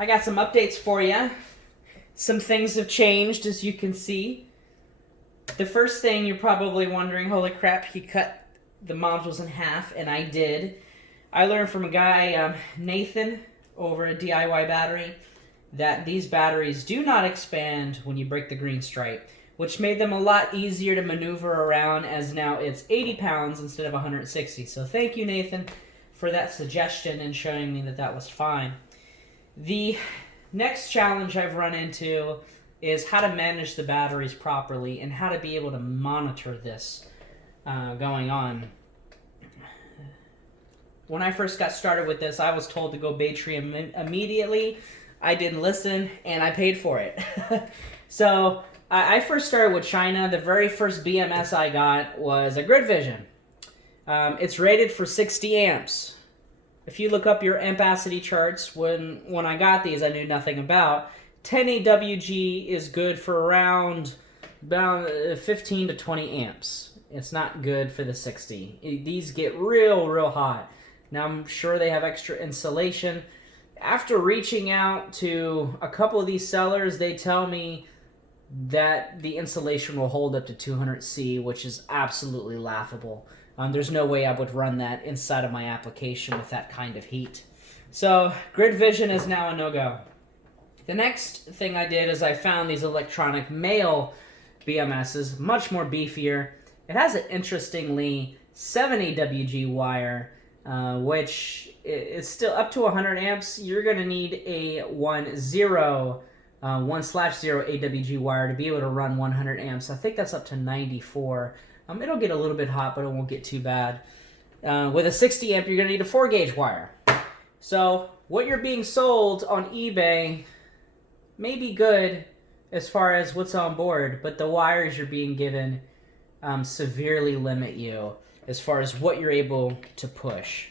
I got some updates for you. Some things have changed, as you can see. The first thing you're probably wondering, holy crap, he cut the modules in half, and I did. I learned from a guy, Nathan, over at DIY Battery, that these batteries do not expand when you break the green stripe, which made them a lot easier to maneuver around, as now it's 80 pounds instead of 160. So thank you, Nathan, for that suggestion and showing me that that was fine. The next challenge I've run into is how to manage the batteries properly and how to be able to monitor this going on. When I first got started with this, I was told to go Baytree immediately. I didn't listen, and I paid for it. So I first started with China. The very first BMS I got was a Grid Vision. It's rated for 60 amps. If you look up your ampacity charts, when I got these, I knew nothing about. 10 AWG is good for around about 15 to 20 amps. It's not good for the 60. These get real hot. Now, I'm sure they have extra insulation. After reaching out to a couple of these sellers, they tell me that the insulation will hold up to 200 C, which is absolutely laughable. There's no way I would run that inside of my application with that kind of heat. So, Grid Vision is now a no-go. The next thing I did is I found these electronic male BMSs, much more beefier. It has an interestingly 7 AWG wire, which is still up to 100 amps. You're going to need a 1/0 AWG wire to be able to run 100 amps. I think that's up to 94. It'll get a little bit hot, but it won't get too bad. With a 60 amp, you're going to need a 4-gauge wire. So what you're being sold on eBay may be good as far as what's on board, but the wires you're being given severely limit you as far as what you're able to push.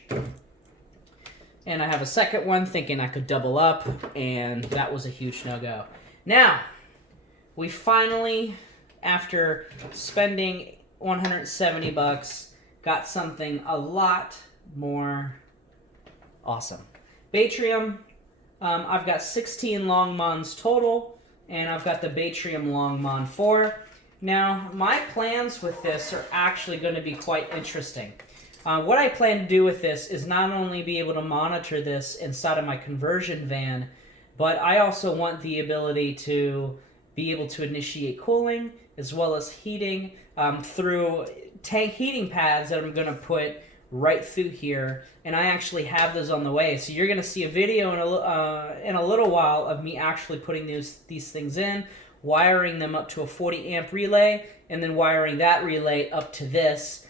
And I have a second one thinking I could double up, and that was a huge no-go. Now, we finally, after spending $170, got something a lot more awesome. Baytrium, I've got 16 Longmons total, and I've got the Baytrium Longmon 4. Now, my plans with this are actually going to be quite interesting. What I plan to do with this is not only be able to monitor this inside of my conversion van, but I also want the ability to be able to initiate cooling as well as heating through tank heating pads that I'm going to put right through here, and I actually have those on the way. So you're going to see a video in a little while of me actually putting these things in, wiring them up to a 40 amp relay, and then wiring that relay up to this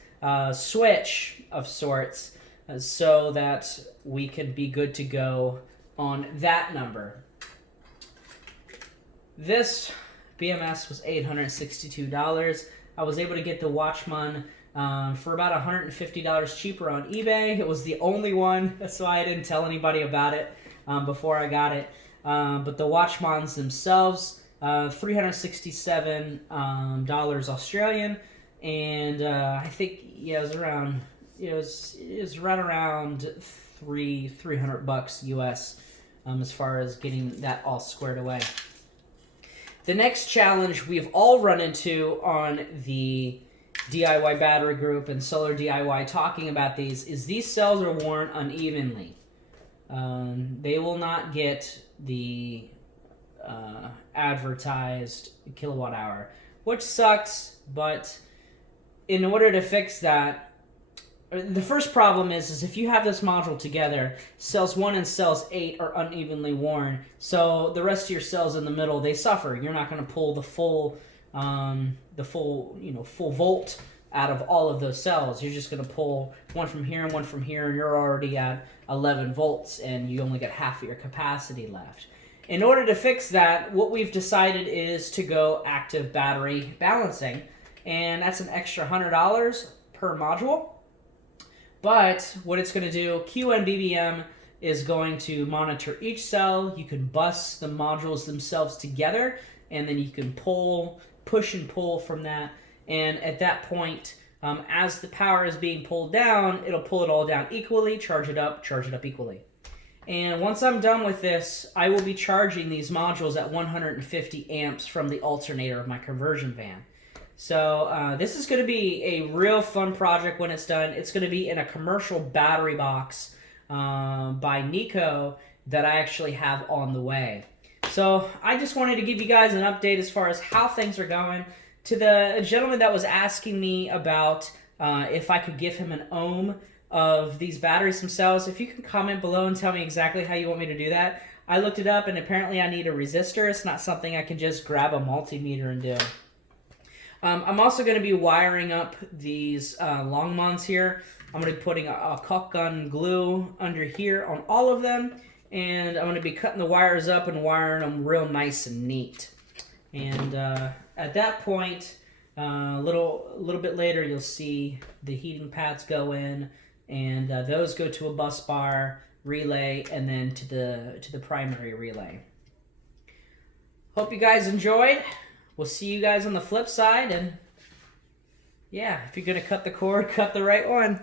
switch of sorts so that we can be good to go on that number. This BMS was $862. I was able to get the Watchman for about $150 cheaper on eBay. It was the only one, so I didn't tell anybody about it before I got it. But the Watchmans themselves, $367 Australian, and I think it was around right around $300 US as far as getting that all squared away. The next challenge we've all run into on the DIY battery group and solar DIY talking about these cells are worn unevenly. They will not get the advertised kilowatt hour, which sucks, but in order to fix that, the first problem is if you have this module together, cells 1 and cells 8 are unevenly worn, so the rest of your cells in the middle, they suffer. You're not going to pull the full volt out of all of those cells. You're just going to pull one from here and one from here, and you're already at 11 volts, and you only got half of your capacity left. In order to fix that, what we've decided is to go active battery balancing, and that's an extra $100 per module. But what it's going to do, QNBBM is going to monitor each cell. You can bus the modules themselves together, and then you can push and pull from that. And at that point, as the power is being pulled down, it'll pull it all down equally, charge it up equally. And once I'm done with this, I will be charging these modules at 150 amps from the alternator of my conversion van. So this is going to be a real fun project when it's done. It's going to be in a commercial battery box by Nico that I actually have on the way. So I just wanted to give you guys an update as far as how things are going. To the gentleman that was asking me about if I could give him an ohm of these batteries themselves, if you can comment below and tell me exactly how you want me to do that. I looked it up, and apparently I need a resistor. It's not something I can just grab a multimeter and do. I'm also going to be wiring up these Longmans here. I'm going to be putting a caulk gun glue under here on all of them, and I'm going to be cutting the wires up and wiring them real nice and neat. And at that point, a little bit later, you'll see the heating pads go in, and those go to a bus bar relay, and then to the primary relay. Hope you guys enjoyed. We'll see you guys on the flip side, and yeah, if you're gonna cut the cord, cut the right one.